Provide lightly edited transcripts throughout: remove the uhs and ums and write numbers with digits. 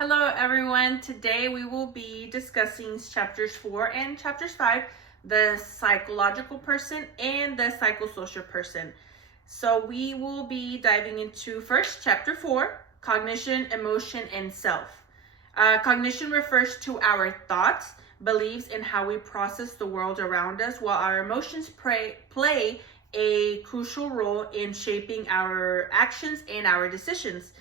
Hello everyone, today we will be discussing chapters 4 and chapters 5, the psychological person and the psychosocial person. So we will be diving into first chapter 4, cognition, emotion, and self. Cognition refers to our thoughts, beliefs, and how we process the world around us, while our emotions play a crucial role in shaping our actions and our decisions.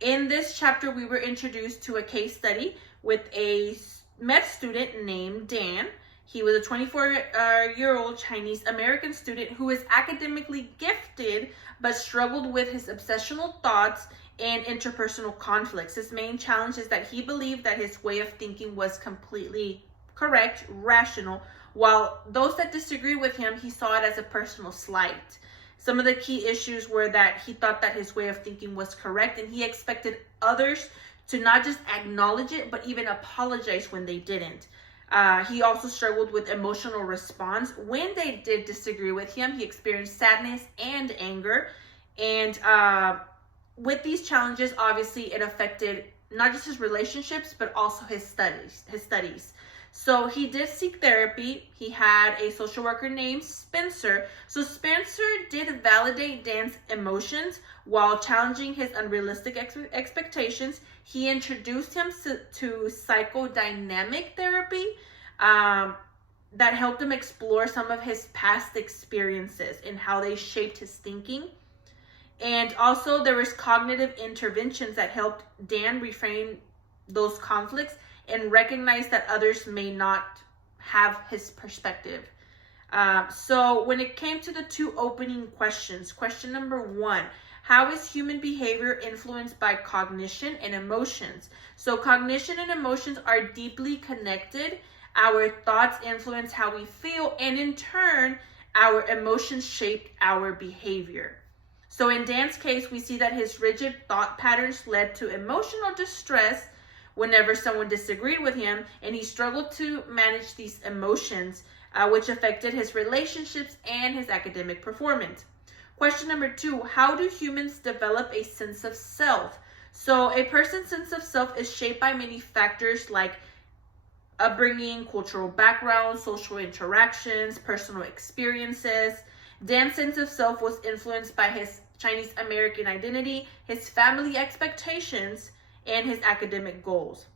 In this chapter, we were introduced to a case study with a med student named Dan. He was a 24-year-old Chinese American student who is academically gifted but struggled with his obsessional thoughts and interpersonal conflicts. His main challenge is that he believed that his way of thinking was completely correct, rational, while those that disagreed with him, he saw it as a personal slight. Some of the key issues were that he thought that his way of thinking was correct, and he expected others to not just acknowledge it, but even apologize when they didn't. He also struggled with emotional response. When they did disagree with him, he experienced sadness and anger. And with these challenges, obviously, it affected not just his relationships, but also his studies. So he did seek therapy. He had a social worker named Spencer. So Spencer did validate Dan's emotions while challenging his unrealistic expectations. He introduced him to psychodynamic therapy that helped him explore some of his past experiences and how they shaped his thinking. And also there was cognitive interventions that helped Dan reframe those conflicts and recognize that others may not have his perspective. So when it came to the two opening questions, question number 1, how is human behavior influenced by cognition and emotions? So cognition and emotions are deeply connected. Our thoughts influence how we feel, and in turn, our emotions shape our behavior. So in Dan's case, we see that his rigid thought patterns led to emotional distress whenever someone disagreed with him, and he struggled to manage these emotions, which affected his relationships and his academic performance. Question number 2, how do humans develop a sense of self? So a person's sense of self is shaped by many factors like upbringing, cultural background, social interactions, personal experiences. Dan's sense of self was influenced by his Chinese American identity, his family expectations, and his academic goals.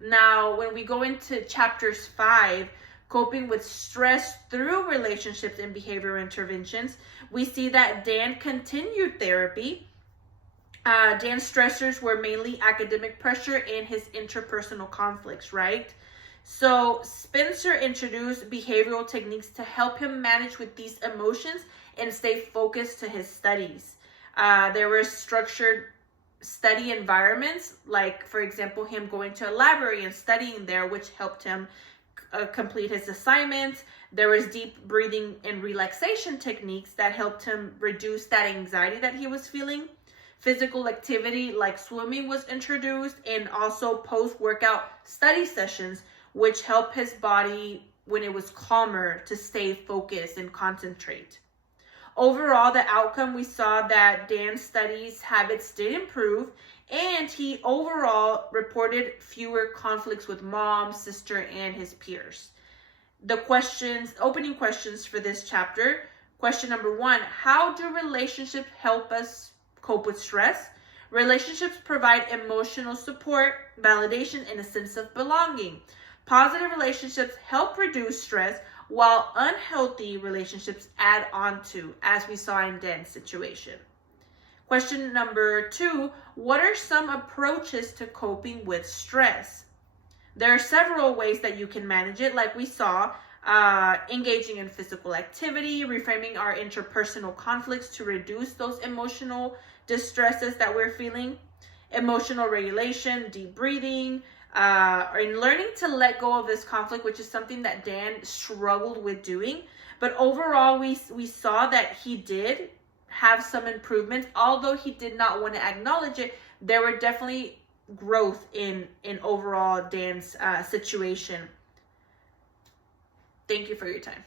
Now, when we go into chapters 5, coping with stress through relationships and behavioral interventions, we see that Dan continued therapy. Dan's stressors were mainly academic pressure and his interpersonal conflicts, right? So Spencer introduced behavioral techniques to help him manage with these emotions and stay focused to his studies. There were structured study environments, like for example him going to a library and studying there, which helped him complete his assignments. There was deep breathing and relaxation techniques that helped him reduce that anxiety that he was feeling. Physical activity like swimming was introduced, and also post-workout study sessions, which helped his body, when it was calmer, to stay focused and concentrate. Overall, the outcome, we saw that Dan's studies habits did improve, and he overall reported fewer conflicts with mom, sister, and his peers. The opening questions for this chapter. Question number 1, how do relationships help us cope with stress? Relationships provide emotional support, validation, and a sense of belonging. Positive relationships help reduce stress, while unhealthy relationships add on to, as we saw in Dan's situation. Question number 2, what are some approaches to coping with stress? There are several ways that you can manage it, like we saw, engaging in physical activity, reframing our interpersonal conflicts to reduce those emotional distresses that we're feeling, emotional regulation, deep breathing, and learning to let go of this conflict, which is something that Dan struggled with doing. But overall, we saw that he did have some improvements. Although he did not want to acknowledge it, there were definitely growth in overall Dan's situation. Thank you for your time.